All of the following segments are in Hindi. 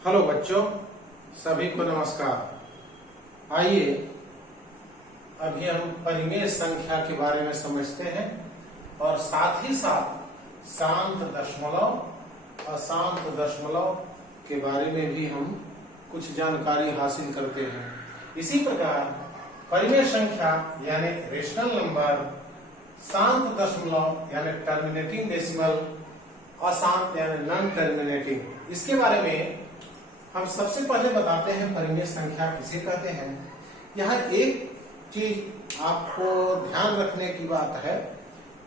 हेलो बच्चों, सभी को नमस्कार। आइए अभी हम परिमेय संख्या के बारे में समझते हैं और साथ ही साथ शांत दशमलव अशांत दशमलव के बारे में भी हम कुछ जानकारी हासिल करते हैं। इसी प्रकार परिमेय संख्या यानी रेशनल नंबर, शांत दशमलव यानी टर्मिनेटिंग डेसिमल, अशांत यानी नॉन टर्मिनेटिंग, इसके बारे में हम सबसे पहले बताते हैं परिमेय संख्या किसे कहते हैं। यहाँ एक चीज आपको ध्यान रखने की बात है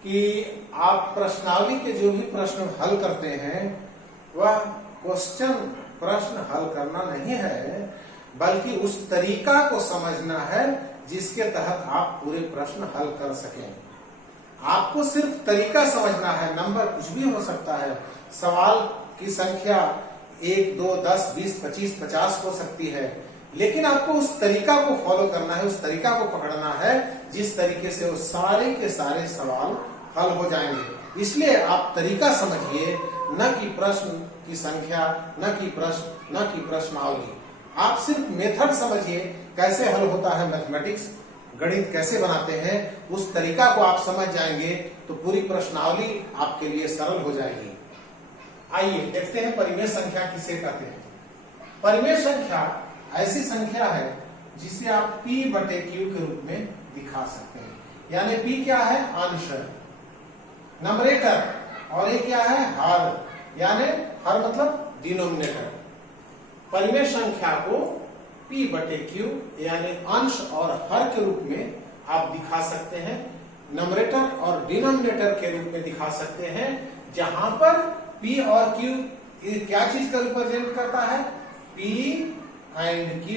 कि आप प्रश्नावली के जो भी प्रश्न हल करते हैं वह प्रश्न हल करना नहीं है, बल्कि उस तरीका को समझना है जिसके तहत आप पूरे प्रश्न हल कर सकें। आपको सिर्फ तरीका समझना है, नंबर कुछ भी हो सकता है। सवाल की संख्या 1, 2, 10, 20, 25, 50 हो सकती है, लेकिन आपको उस तरीका को फॉलो करना है, उस तरीका को पकड़ना है जिस तरीके से वो सारे के सारे सवाल हल हो जाएंगे। इसलिए आप तरीका समझिए, न कि प्रश्न की संख्या, न कि प्रश्नावली। आप सिर्फ मेथड समझिए, कैसे हल होता है मैथमेटिक्स, गणित कैसे बनाते हैं, उस तरीका को आप समझ जाएंगे तो पूरी प्रश्नावली आपके लिए सरल हो जाएगी। आइए देखते हैं परिमेय संख्या किसे कहते हैं। परिमेय संख्या ऐसी संख्या है जिसे आप P बटे Q के रूप में दिखा सकते हैं। यानी P क्या है? अंश, नंबरेटर, और ये क्या है? हर, यानी हर मतलब डिनोमिनेटर। परिमेय संख्या को P बटे Q यानी अंश और हर के रूप में आप दिखा सकते हैं, नंबरेटर और डिनोमिनेटर के रूप में दिखा सकते हैं। जहां पर P और Q क्या चीज का रिप्रेजेंट करता है? P एंड Q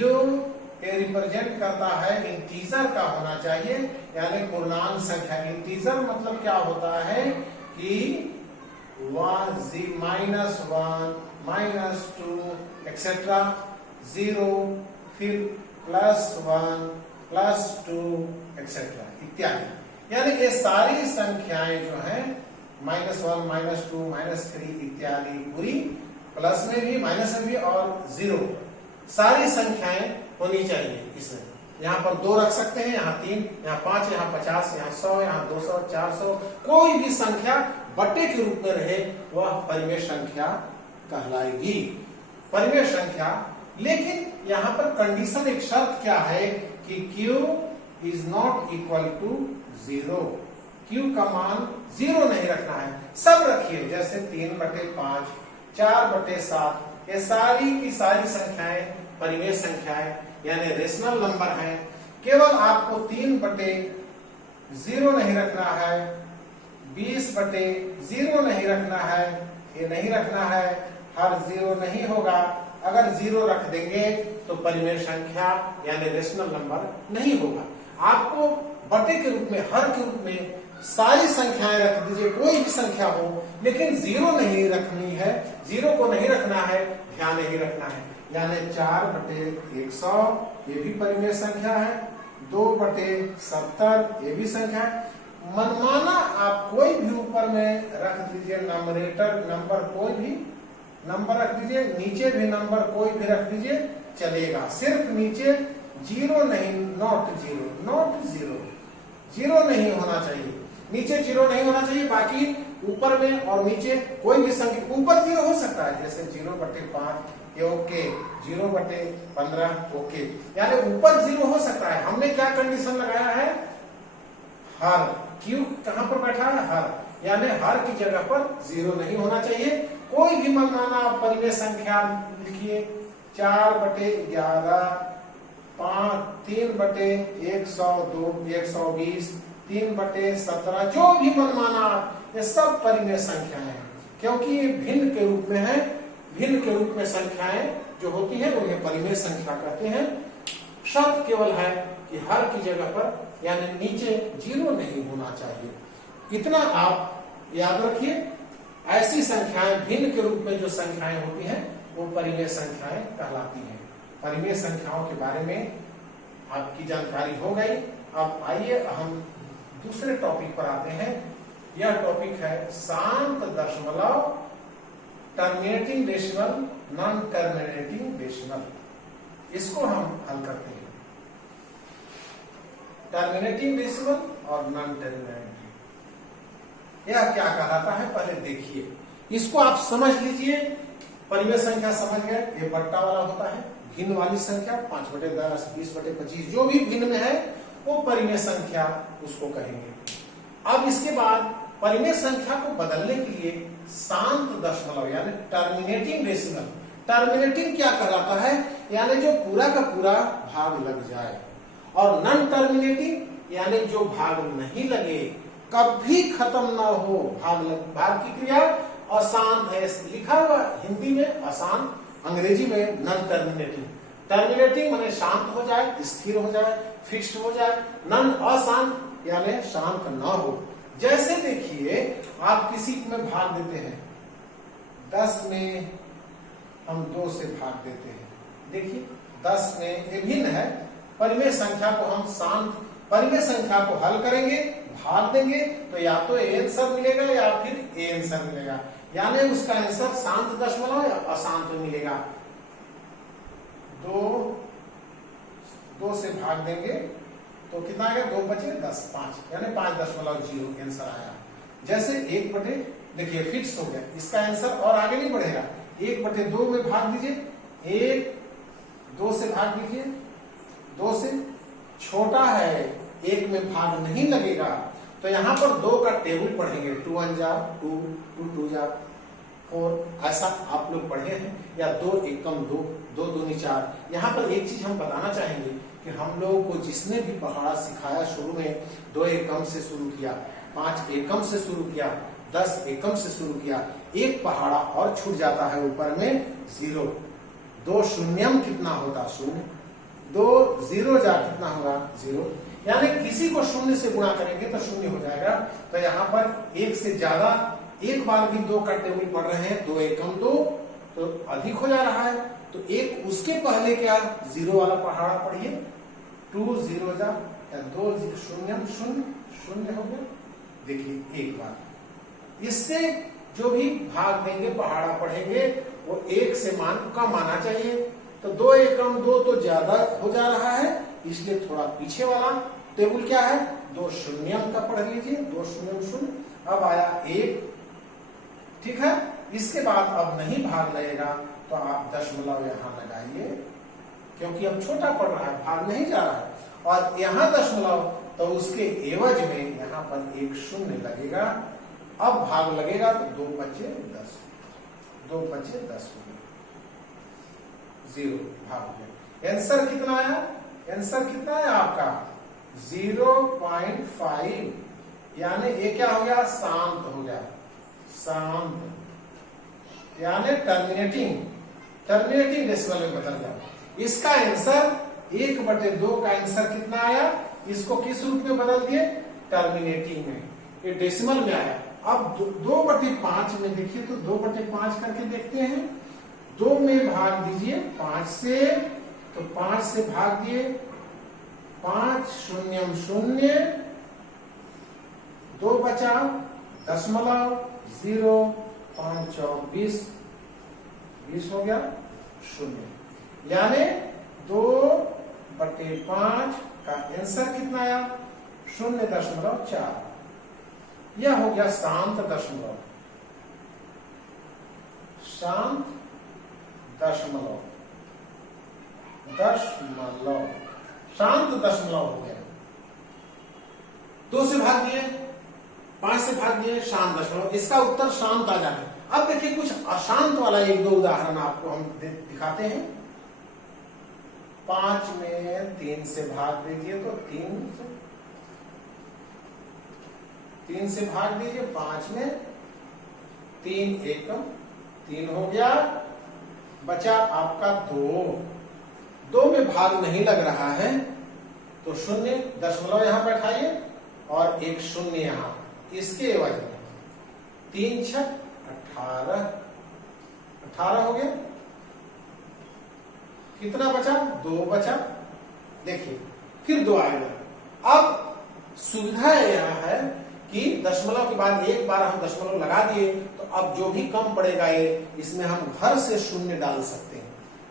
के रिप्रेजेंट करता है इंटीजर का होना चाहिए, यानी पूर्णांक संख्या। इंटीजर मतलब क्या होता है कि -1, -2 एक्सेट्रा, 0, फिर +1, +2 एक्सेट्रा इत्यादि। यानी ये सारी संख्याएं जो हैं -1, -2, -3 इत्यादि पूरी, प्लस में भी माइनस में भी और 0, सारी संख्याएं होनी चाहिए इसमें। यहाँ पर 2 रख सकते हैं, यहाँ 3, यहाँ 5, यहाँ 50, यहाँ 100, यहाँ 200, 400, कोई भी संख्या बट्टे के रूप में रहे वह परिमेय संख्या कहलाएगी। परिमेय संख्या, लेकिन यहाँ पर कंडीशन, एक शर्त क्या है कि Q is not equal to 0। Q का मान 0 नहीं रखना है, सब रखिए, जैसे 3/5, 4/7, ये सारी की सारी संख्याएं परिमेय संख्याएं यानी रेशनल नंबर हैं। केवल आपको 3/0 नहीं रखना है, 20/0 नहीं रखना है, ये नहीं रखना है, हर 0 नहीं होगा। अगर 0 रख देंगे तो परिमेय संख्या यानी रेशनल नंबर नहीं होगा। आपको बटे के रूप में, हर के रूप में सारी संख्याएं रख दीजिए, कोई भी संख्या हो, लेकिन 0 नहीं रखनी है, 0 को नहीं रखना है, ध्यान नहीं रखना है। यानी 4/100 ये भी परिमेय संख्या है, 2/70 ये भी संख्या है। मनमाना आप कोई भी ऊपर में रख दीजिए, नंबरेटर नंबर कोई भी नंबर रख दीजिए, नीचे भी नंबर कोई भी रख दीजिए, चलेगा। सिर्फ नीचे 0 नहीं, नॉट 0 नहीं होना चाहिए, नीचे 0 नहीं होना चाहिए। बाकी ऊपर में और नीचे कोई भी संख्या, ऊपर 0 हो सकता है, जैसे 0/5 ये ओके, 0/15 ओके, यानी ऊपर 0 हो सकता है। हमने क्या कंडीशन लगाया है? हर। Q कहां पर बैठा है? हर, यानी हर की जगह पर 0 नहीं होना चाहिए। कोई भी मनमाना आप परिमेय संख्या लिखिए, 4/11, 3/100, 120, 3/17, जो भी मनमाना, ये सब परिमेय संख्याएं हैं, क्योंकि ये भिन्न के रूप में है। भिन्न के रूप में संख्याएं जो होती हैं उन्हें परिमेय संख्या कहते हैं। शर्त केवल है कि हर की जगह पर यानी नीचे 0 नहीं होना चाहिए। इतना आप याद रखिए। ऐसी संख्याएं, भिन्न के रूप में जो संख्याएं होती हैं वो परिमेय संख्याएं कहलाती हैं। परिमेय संख्याओं के बारे में आपकी जानकारी हो गई। अब आइए हम दूसरे टॉपिक पर आते हैं। यह टॉपिक है शांत दशमलव terminating decimal, non terminating decimal, इसको हम हल करते हैं। टर्मिनेटिंग डेसिमल और नॉन टर्मिनेटिंग, यह क्या कहलाता है पहले देखिए, इसको आप समझ लीजिए। परिमेय संख्या समझ गए, ये बट्टा वाला होता है। भिन्न वाली संख्या 5/10, 20/25 जो भी भिन्न में है वो परिमेय संख्या उसको कहेंगे। अब इसके बाद परिमेय संख्या को बदलने के लिए शांत दशमलव यानी टर्मिनेटिंग डेसिमल, टर्मिनेटिंग क्या कहलाता है, यानी जो पूरा का पूरा भाग लग जाए, और नॉन टर्मिनेटिंग यानी जो भाग नहीं लगे, कभी खत्म ना हो, भाग की क्रिया अशांत है, लिखा हुआ हिंदी में अशांत, अंग्रेजी में नॉन टर्मिनेटिंग। टर्मिनेटिंग माने शांत हो जाए, स्थिर हो जाए, फिक्स्ड हो जाए, नॉन अशांत यानी शांत ना हो। जैसे देखिए आप किसी में भाग देते हैं, 10 में हम 2 से भाग देते हैं, देखिए 10 में ये भिन्न है, परिमेय संख्या को हम शांत परिमेय संख्या को हल करेंगे, भाग देंगे तो या तो ए आंसर मिलेगा या फिर ए आंसर मिलेगा, यानी उसका आंसर शांत दशमलव या अशांत मिलेगा। 2 से भाग देंगे तो कितना आएगा, 2 बचे 10, 5 यानी 5.0 आंसर आया। जैसे 1/, देखिए फिक्स हो गया, इसका आंसर और आगे नहीं बढ़ेगा। 1/2 में भाग दीजिए, 2 से भाग दीजिए, 2 से छोटा है, 1 में भाग नहीं लगेगा, तो यहां पर 2 का टेबल पढ़ेंगे, 2 1 जा 2, 2 2 जा 4, ऐसा आप लोग पढ़े हैं, या 2 एकम 2, 2 दूनी 4। यहाँ पर एक चीज हम बताना चाहेंगे कि हम लोगों को जिसने भी पहाड़ा सिखाया शुरू में 2 एकम से शुरू किया, 5 एकम से शुरू किया, 10 एकम से शुरू किया, एक पहाड़ा और छूट जाता है ऊपर में 0, 2 शून्यम कितना होता 0, 2 0 जा कितना होगा 0, यानी किसी को 0 से गुणा करेंगे तो 0 हो जाएगा। तो यहाँ पर 1 से ज्यादा एक बार भी 2 का टेबल पढ़ रहे हैं, 2 एकम 2 तो अधिक हो जा रहा है, तो एक उसके पहले क्या 0 वाला पहाड़ा पढ़िए, 2 0 जा या 2 शून्यम 0 0 हो गया। देखिए एक बार इससे जो भी भाग देंगे पहाड़ा पढ़ेंगे वो 1 से मान कम आना चाहिए, तो 2 एकम 2 तो ज्यादा हो जा रहा है, इसलिए थोड़ा पीछे वाला टेबल क्या है 2 शून्यम का पढ़ लीजिए, 2 शून्यम 0, अब आया 1, ठीक है। इसके बाद अब नहीं भाग लगेगा तो आप दशमलव यहां लगाइए, क्योंकि अब छोटा पड़ रहा है, भाग नहीं जा रहा है, और यहाँ दशमलव तो उसके एवज में यहाँ पर 1 0 लगेगा। अब भाग लगेगा तो 2 बचे 10, 2 बचे 10 हो गए, 0 भाग हो गया। आंसर कितना आया, आंसर कितना है आपका 0.5, यानी ये क्या हो गया शांत हो गया, शांत यानी टर्मिनेटिंग डेसिमल में बदल गया। इसका आंसर 1/2 का आंसर कितना आया, इसको किस रूप में बदल दिए टर्मिनेटिंग में, ये डेसिमल में आया। अब 2/5 में देखिए तो 2/5 करके देखते हैं, 2 में भाग दीजिए 5 से, तो 5 से भाग दिए 5 शून्यम 0, 2 बचा दशमलव 0, 5 चौक 20, 20 हो गया 0, यानी 2/5 का आंसर कितना आया 0.4, यह हो गया शांत दशमलव, शांत दशमलव, शांत दशमलव हो गया। 2 से भाग दिए, 5 से भाग दिए, शांत दशमलव, इसका उत्तर शांत आ जाए। अब देखिए कुछ अशांत वाला 1-2 उदाहरण आपको हम दिखाते हैं। 5 में 3 से भाग दीजिए तो 3 से भाग दीजिए, 5 में 3 एकम 3 हो गया, बचा आपका 2 में भाग नहीं लग रहा है तो 0 दशमलव यहां बैठाइए और 1 0 यहां, इसके एवज में 3 6 18 हो गया, कितना बचा 2 बचा, देखिए फिर 2 आएगा। अब सुविधा यह है कि कि दशमलव के बाद एक बार हम दशमलव लगा दिए तो अब जो भी कम पड़ेगा ये, इसमें हम घर से शून्य डाल सकते हैं।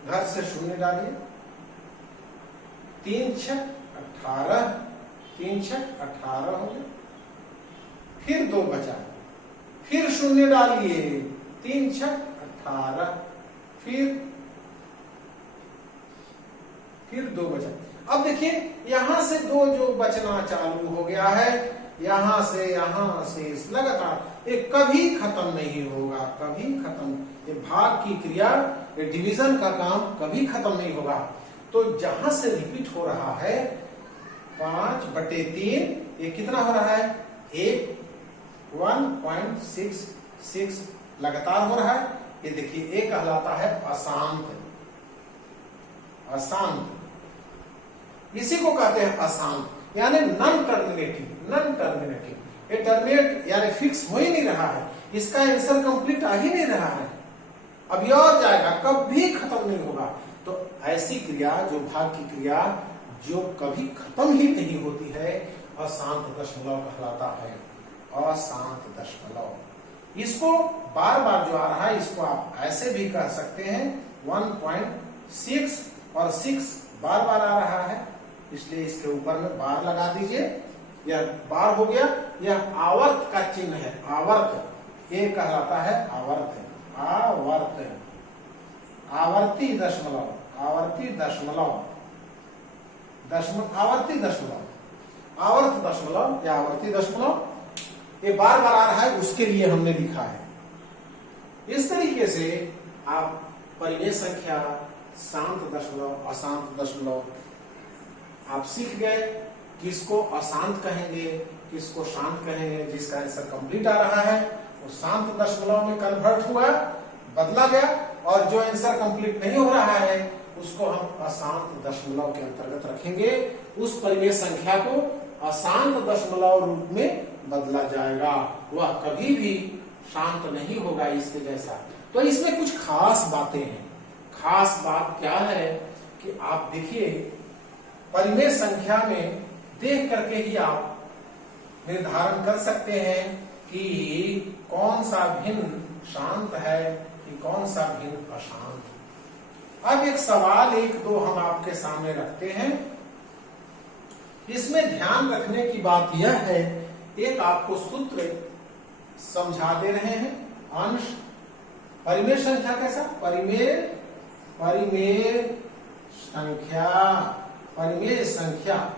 घर से शून्य डालिए, 3 छक 18, 3 छक 18 हो गया, फिर 2 बचा, फिर शून्य डालिए, 3 छक 18, फिर 2 बचा। अब देखिए यहां से 2 जो बचना चालू हो गया है, यहां से इस लगातार, ये कभी खत्म नहीं होगा, कभी खत्म। ये भाग की क्रिया, ये डिवीजन का काम कभी खत्म नहीं होगा। तो जहां से रिपीट हो रहा है 5/3, ये कितना हो रहा है? 1.66 लगातार हो रहा है। ये देखिए ये कहलाता है अशांत। अशांत इसी को कहते हैं अशांत, यानी नॉन टर्मिनेटिव। नॉन टर्मिनेटिव ये टर्मिनेट यानी फिक्स हो ही नहीं रहा है, इसका आंसर कंप्लीट आ ही नहीं रहा है, अभी और जाएगा, कभी खत्म नहीं होगा। तो ऐसी क्रिया, जो भाग की क्रिया जो कभी खत्म ही नहीं होती है, अशांत दशमलव कहलाता है। अशांत दशमलव। इसको बार बार जो आ रहा है, इसको आप ऐसे भी कह सकते हैं 1.6, और 6 बार बार आ रहा है, इसलिए इसके ऊपर में बार लगा दीजिए। यह बार हो गया, यह आवर्त का चिन्ह है। आवर्त ये कहलाता है आवर्त। आवर्त आवर्ती दशमलव, आवर्ती दशमलव, आवर्ती दशमलव, आवर्त दशमलव या आवर्ती दशमलव, ये बार बार आ रहा है, उसके लिए हमने लिखा है। इस तरीके से आप परिमेय संख्या, शांत दशमलव, अशांत दशमलव आप सीख गए। किसको अशांत कहेंगे, किसको शांत कहेंगे। जिसका आंसर कंप्लीट आ रहा है वो शांत दशमलव में कन्वर्ट हुआ, बदला गया, और जो आंसर कंप्लीट नहीं हो रहा है उसको हम अशांत दशमलव के अंतर्गत रखेंगे। उस परिमेय संख्या को अशांत दशमलव रूप में बदला जाएगा, वह कभी भी शांत नहीं होगा इसके जैसा। तो इसमें कुछ खास बातें हैं। खास बात क्या है कि आप देखिए, परिमेय संख्या में देख करके ही आप निर्धारण कर सकते हैं कि कौन सा भिन्न शांत है कि कौन सा भिन्न अशांत। अब एक सवाल 1-2 हम आपके सामने रखते हैं। इसमें ध्यान रखने की बात यह है, एक आपको सूत्र समझा दे रहे हैं। अंश परिमेय संख्या कैसा? परिमेय संख्या, परिमेय संख्या,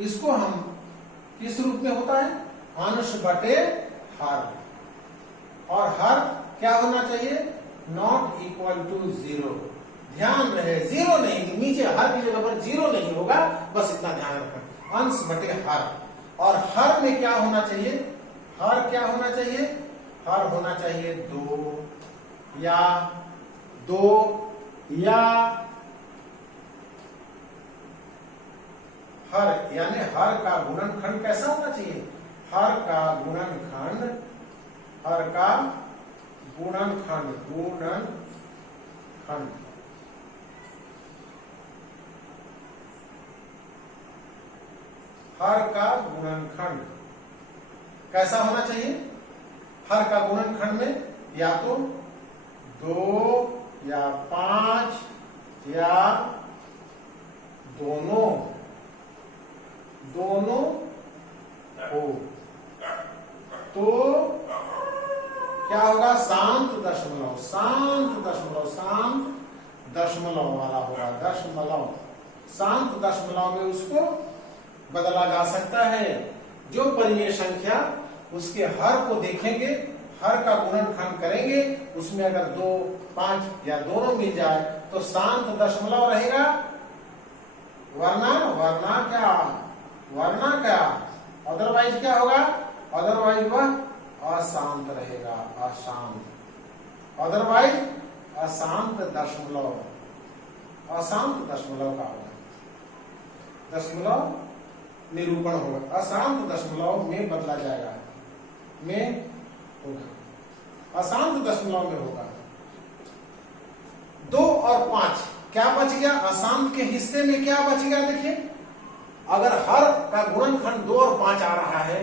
इसको हम किस रूप में होता है? अंश बटे हर। और हर क्या होना चाहिए? Not equal to 0। ध्यान रहे 0 नहीं, नीचे हर की जगह पर 0 नहीं होगा, बस इतना ध्यान रखना। अंश बटे हर। और हर में क्या होना चाहिए? हर क्या होना चाहिए? हर होना चाहिए 2 या हर, यानी हर का गुणनखंड कैसा होना चाहिए? हर का गुणनखंड, हर का गुणनखंड, हर का गुणनखंड कैसा होना चाहिए? हर का गुणनखंड में या तो 2 या 5 या दोनों हो, तो क्या होगा? शांत दशमलव, शांत दशमलव, शांत दशमलव वाला होगा। दशमलव, शांत दशमलव में उसको बदला जा सकता है। जो परिमेय संख्या, उसके हर को देखेंगे, हर का गुणनखंड करेंगे, उसमें अगर 2, 5 या दोनों मिल जाए तो शांत दशमलव रहेगा। वरना क्या अदरवाइज क्या होगा? अदरवाइज वह अशांत रहेगा। अशांत, अदरवाइज अशांत दशमलव, अशांत दशमलव का होगा। दशमलव निरूपण होगा, अशांत दशमलव में बदला जाएगा, में होगा, अशांत दशमलव में होगा। 2 और 5 क्या बच गया? अशांत के हिस्से में क्या बच गया? देखिए, अगर हर का गुणनखंड 2 और 5 आ रहा है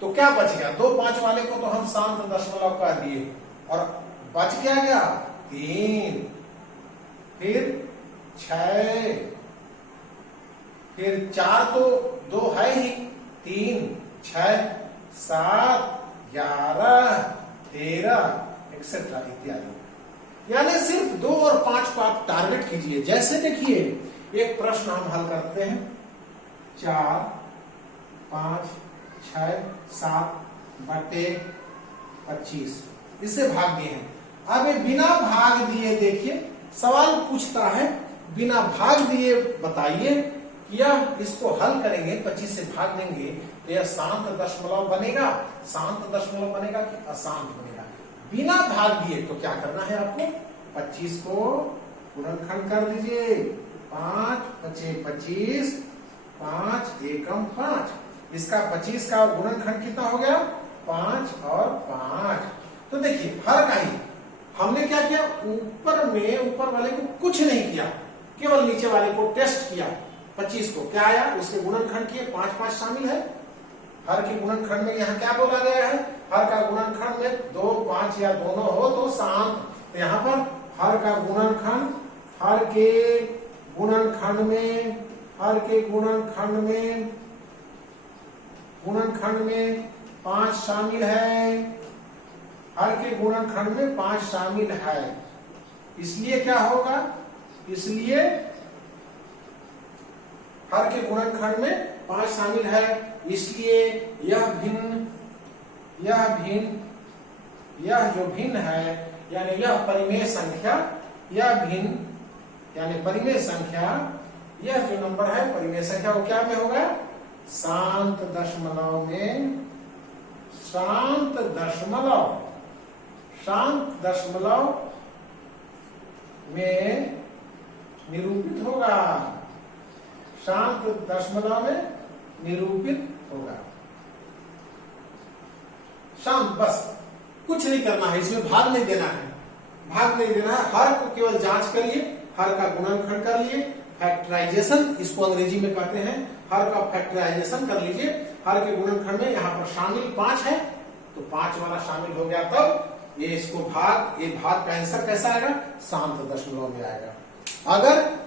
तो क्या बच गया, 2 5 वाले को तो हम शांत दशमलव कह दिए, और बच क्या गया 3, फिर 6, फिर 4 तो 2 है ही, 3 6 7 11 13 एक्सेट्रा इत्यादि। यानी सिर्फ 2 और 5 को आप टारगेट कीजिए। जैसे देखिए एक प्रश्न हम हल करते हैं, 4 5 6 7 बटे 25, इसे भाग दिए हैं। अब ये बिना भाग दिए देखिए सवाल पूछता है, बिना भाग दिए बताइए कि यह इसको हल करेंगे, 25 से भाग देंगे तो यह शांत दशमलव बनेगा, शांत दशमलव बनेगा कि अशांत बनेगा। बिना भाग दिए तो क्या करना है आपको, 25 को गुणनखंड कर दीजिए, 5 बचे 25, 5 एकम 5, इसका 25 का गुणनखंड कितना हो गया 5 और 5। तो देखिए हर का ही हमने क्या किया, ऊपर वाले को कुछ नहीं किया, केवल नीचे वाले को टेस्ट किया। 25 को क्या आया, उसके गुणनखंड किए, 5 5 शामिल है, हर के गुणनखंड में यहाँ क्या बोला गया है, हर का गुणनखंड में 2 5 या दोनों हो तो शांत। तो यहाँ पर हर का गुणनखंड, हर के गुणनखंड में 5 शामिल है, हर के गुणनखंड में 5 शामिल है, इसलिए क्या होगा, इसलिए हर के गुणनखंड में 5 शामिल है, इसलिए यह जो भिन्न है यानी यह परिमेय संख्या, यह भिन्न यानी परिमेय संख्या, यह जो नंबर है परिमेय संख्या वो क्या में होगा, शांत दशमलव में, शांत दशमलव में निरूपित होगा, शांत दशमलव में निरूपित होगा। शांत, बस कुछ नहीं करना है, इसमें भाग नहीं देना है, भाग नहीं देना है, हर को केवल जांच करिए, हर का गुणनखंड कर लिए, फैक्टराइजेशन इसको अंग्रेजी में कहते हैं, हर का फैक्टराइजेशन कर लीजिए, हर के गुणनखंड में यहाँ पर शामिल 5 है तो 5 वाला शामिल हो गया, तब ये इसको भाग, ये भाग का आंसर कैसा आएगा, शांत दशमलव में आएगा। अगर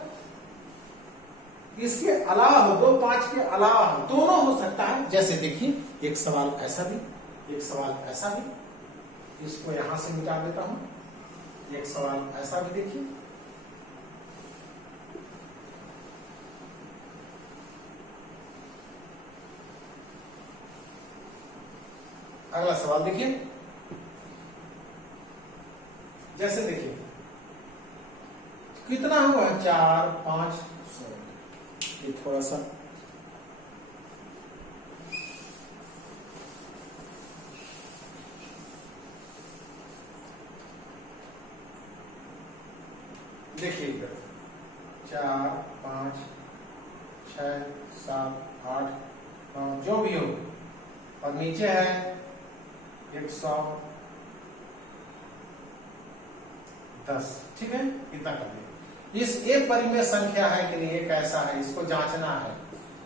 इसके अलावा हो, 2 5 के अलावा हो, दोनों हो सकता है। जैसे देखिए एक सवाल ऐसा भी, एक सवाल ऐसा भी, इसको यहां से मिटा देता हूं, एक सवाल ऐसा भी देखिए, अगला सवाल देखिए, जैसे देखिए कितना हुआ 4 5 ये थोड़ा सा देखिए इधर 4 5 6 7 8 9 जो भी हो, और नीचे है 110, ठीक है, इतना कर दिया। इस एक परिमेय संख्या है कि नहीं, एक ऐसा है, इसको जांचना है,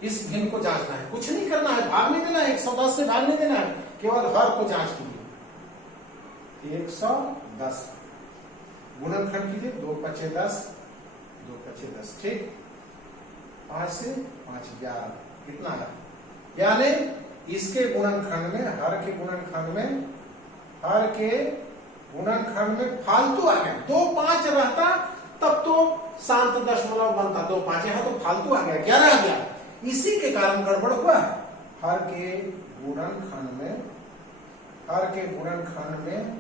इस भिन्न को जांचना है, कुछ नहीं करना है, भाग नहीं देना है, 110 से भाग नहीं देना है, केवल हर को जांच कीजिए। 110 गुणनखंड कीजिए, 2 5 10, 2 5 10, ठीक, 5 से 5 11, कितना है, यानी इसके गुणनखंड में, हर के गुणनखंड में फालतू आ गया, 2 5 रहता तब तो शांत दशमलव बनता, 2 5 यहां तो फालतू आ गया, 11 आ गया, इसी के कारण गड़बड़ हुआ है। हर के गुणनखंड में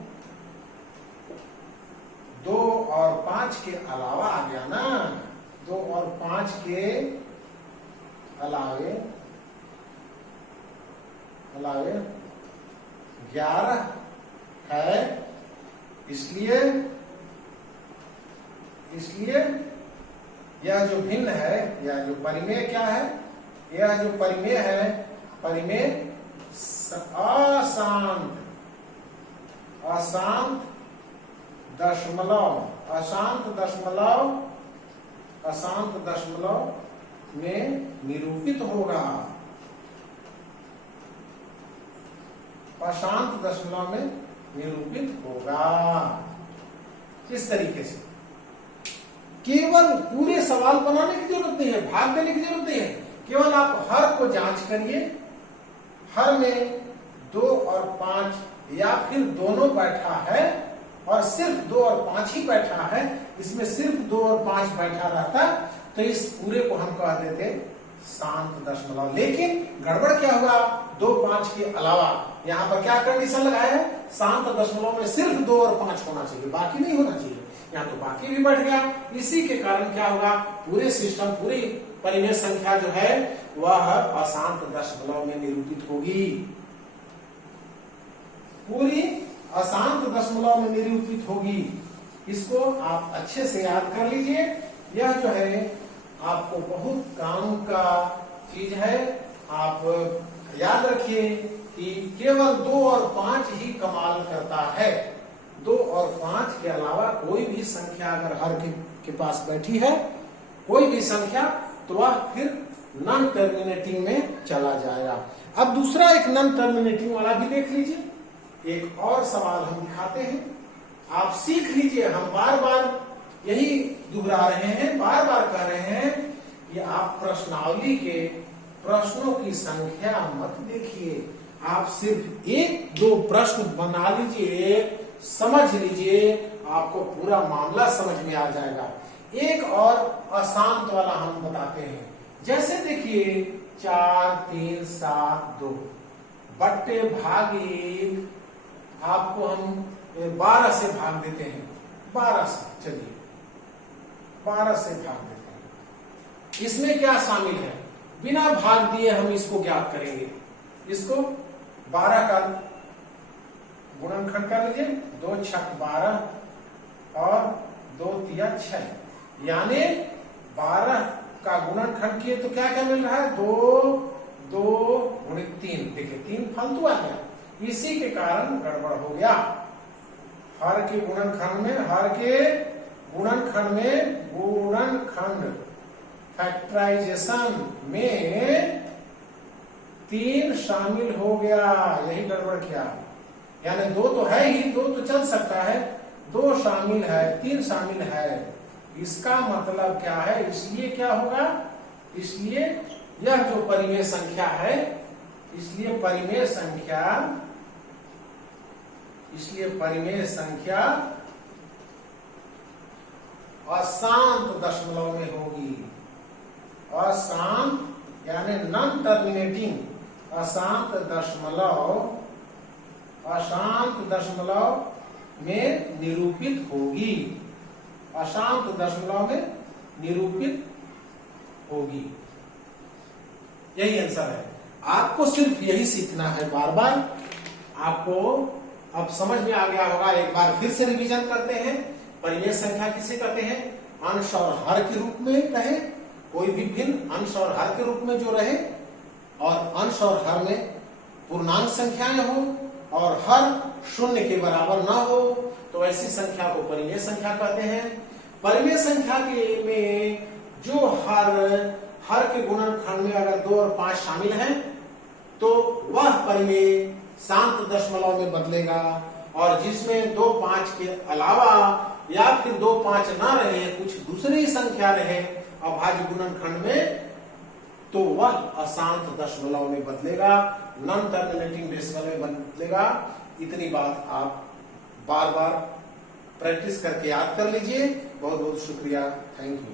2 और 5 के अलावा आ गया ना, 2 और 5 के अलावे 11 है, इसलिए यह जो भिन्न है, यह जो परिमेय क्या है, यह जो परिमेय है, परिमेय अशांत दशमलव में निरूपित होगा। अशांत दशमलव में निरूपित होगा। इस तरीके से केवल पूरे सवाल बनाने की जरूरत नहीं है, भाग देने की जरूरत नहीं है, केवल आप हर को जांच करिए। हर में 2 और 5 या फिर दोनों बैठा है और सिर्फ 2 और 5 ही बैठा है, इसमें सिर्फ 2 और 5 बैठा रहता तो इस पूरे को हम कह देते शांत दशमलव। लेकिन गड़बड़ क्या हुआ, 2 5 के अलावा यहाँ पर क्या कंडीशन लगाया है, शांत दशमलव में सिर्फ 2 और 5 होना चाहिए, बाकी नहीं होना चाहिए। यहाँ तो बाकी भी बढ़ गया। इसी के कारण क्या होगा, पूरे सिस्टम, पूरी परिमेय संख्या जो है वह अशांत दशमलव में निरूपित होगी। पूरी अशांत दशमलव में निरूपित होगी। इसको आप अच्छे से याद कर लीजिए। यह जो है आपको बहुत काम का चीज है। आप याद रखिए कि केवल 2 और 5 ही कमाल करता है। 2 और 5 के अलावा कोई भी संख्या अगर हर के पास बैठी है, कोई भी संख्या, तो वह फिर नॉन टर्मिनेटिंग में चला जाएगा। अब दूसरा एक नॉन टर्मिनेटिंग वाला भी देख लीजिए। एक और सवाल हम दिखाते हैं, आप सीख लीजिए। हम बार बार यही दोहरा रहे हैं, बार बार कह रहे हैं कि आप प्रश्नावली के प्रश्नों की संख्या मत देखिए, आप सिर्फ 1-2 प्रश्न बना लीजिए, समझ लीजिए, आपको पूरा मामला समझ में आ जाएगा। एक और अशांत वाला हम बताते हैं। जैसे देखिए 4 3 7 2 बट्टे भाग 1, आपको हम 12 से भाग देते हैं। 12 से, चलिए 12 से भाग देते हैं। इसमें क्या शामिल है, बिना भाग दिए हम इसको ज्ञात करेंगे। इसको 12 का गुणनखंड कर लीजिए, 2 छक 12 और 2 तिया 6, यानी 12 का गुणनखंड किए तो क्या क्या मिल रहा है, 2 गुणित 3। देखिए 3 फालतू आ गया, इसी के कारण गड़बड़ हो गया। हर के गुणनखंड फैक्टराइजेशन में 3 शामिल हो गया, यही गड़बड़ किया। यानी 2 तो है ही, 2 तो चल सकता है, 2 शामिल है, 3 शामिल है। इसका मतलब क्या है, इसलिए क्या होगा, इसलिए यह जो परिमेय संख्या है, इसलिए परिमेय संख्या अशांत दशमलव में होगी। अशांत यानी नॉन टर्मिनेटिंग, अशांत दशमलव में निरूपित होगी। अशांत दशमलव में निरूपित होगी, यही आंसर है। आपको सिर्फ यही सीखना है बार बार। आपको अब समझ में आ गया होगा। एक बार फिर से रिवीजन करते हैं। परिमेय संख्या किसे कहते हैं, अंश और हर के रूप में रहे, कोई भी भिन्न अंश और हर के रूप में जो रहे, और अंश और हर में पूर्णांक संख्याएं हो और हर 0 के बराबर ना हो, तो ऐसी संख्या को परिमेय संख्या कहते हैं। परिमेय संख्या के में जो हर के गुणनखंड में अगर 2 और 5 शामिल हैं, तो वह परिमेय शांत दशमलव में बदलेगा। और जिसमें 2 5 के अलावा या फिर 2 5 ना रहे, कुछ दूसरी संख्या रहे अभाज्य गुणनखंड में, तो वह अशांत दशमलव में बदलेगा, नॉन टर्मिनेटिंग डेसिमल में बदलेगा। इतनी बात आप बार बार प्रैक्टिस करके याद कर लीजिए। बहुत बहुत शुक्रिया, थैंक यू।